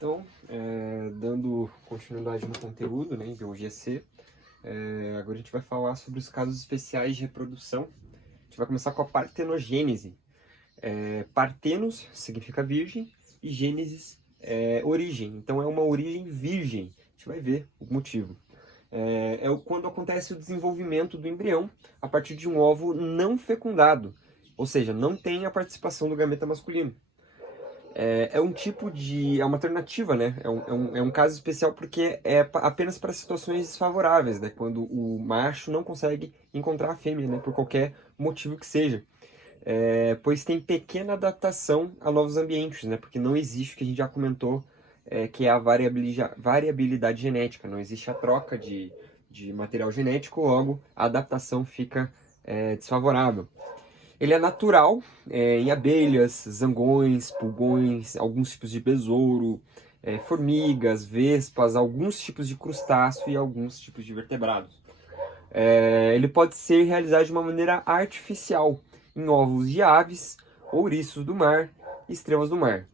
Então, dando continuidade no conteúdo, né, em biologia C, agora a gente vai falar sobre os casos especiais de reprodução. A gente vai começar com a partenogênese. Partenos significa virgem e gênesis é origem. Então é uma origem virgem. A gente vai ver o motivo. Quando acontece o desenvolvimento do embrião a partir de um óvulo não fecundado, ou seja, não tem a participação do gameta masculino. É uma alternativa, né? É um caso especial porque é apenas para situações desfavoráveis, né? Quando o macho não consegue encontrar a fêmea, né? Por qualquer motivo que seja. Pois tem pequena adaptação a novos ambientes, né? Porque não existe o que a gente já comentou, que é a variabilidade genética. Não existe a troca de material genético, logo a adaptação fica desfavorável. Ele é natural em abelhas, zangões, pulgões, alguns tipos de besouro, formigas, vespas, alguns tipos de crustáceo e alguns tipos de vertebrados. Ele pode ser realizado de uma maneira artificial, em ovos de aves, ouriços do mar e estrelas do mar.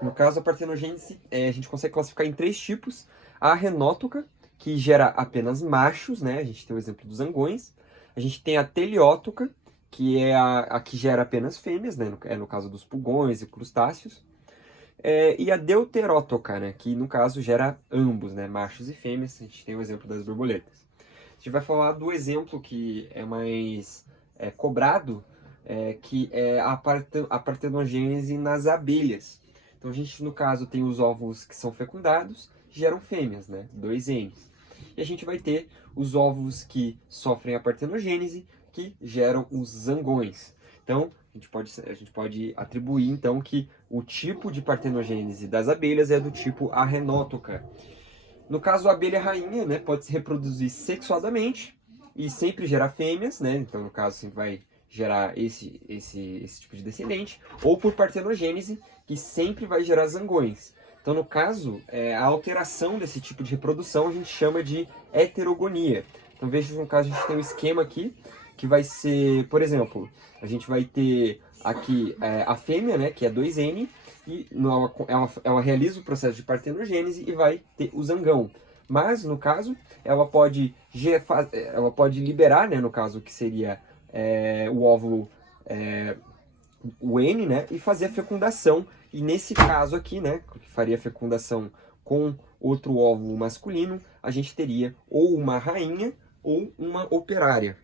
No caso da partenogênese, a gente consegue classificar em 3 tipos. A renótoca, que gera apenas machos, né? A gente tem o exemplo dos zangões. A gente tem a teleótoca, que é a que gera apenas fêmeas, né? No caso dos pulgões e crustáceos. E a deuterótoca, né? Que no caso gera ambos, né? Machos e fêmeas. A gente tem o exemplo das borboletas. A gente vai falar do exemplo que é mais cobrado, que é a partenogênese nas abelhas. Então a gente, no caso, tem os óvulos que são fecundados, geram fêmeas, né? 2 N's. E a gente vai ter os óvulos que sofrem a partenogênese, que geram os zangões. Então, a gente pode atribuir, então, que o tipo de partenogênese das abelhas é do tipo arenótoca. No caso, a abelha rainha, né, pode se reproduzir sexuadamente e sempre gerar fêmeas, né? Então, no caso, sempre vai gerar esse tipo de descendente, ou por partenogênese, que sempre vai gerar zangões. Então, no caso, a alteração desse tipo de reprodução a gente chama de heterogonia. Então, veja que no caso a gente tem um esquema aqui, que vai ser, por exemplo, a gente vai ter aqui a fêmea, né, que é 2N, e ela realiza o processo de partenogênese e vai ter o zangão. Mas, no caso, ela pode liberar, né, no caso, que seria o óvulo, o N, né, e fazer a fecundação. E nesse caso aqui, né, que faria a fecundação com outro óvulo masculino, a gente teria ou uma rainha ou uma operária.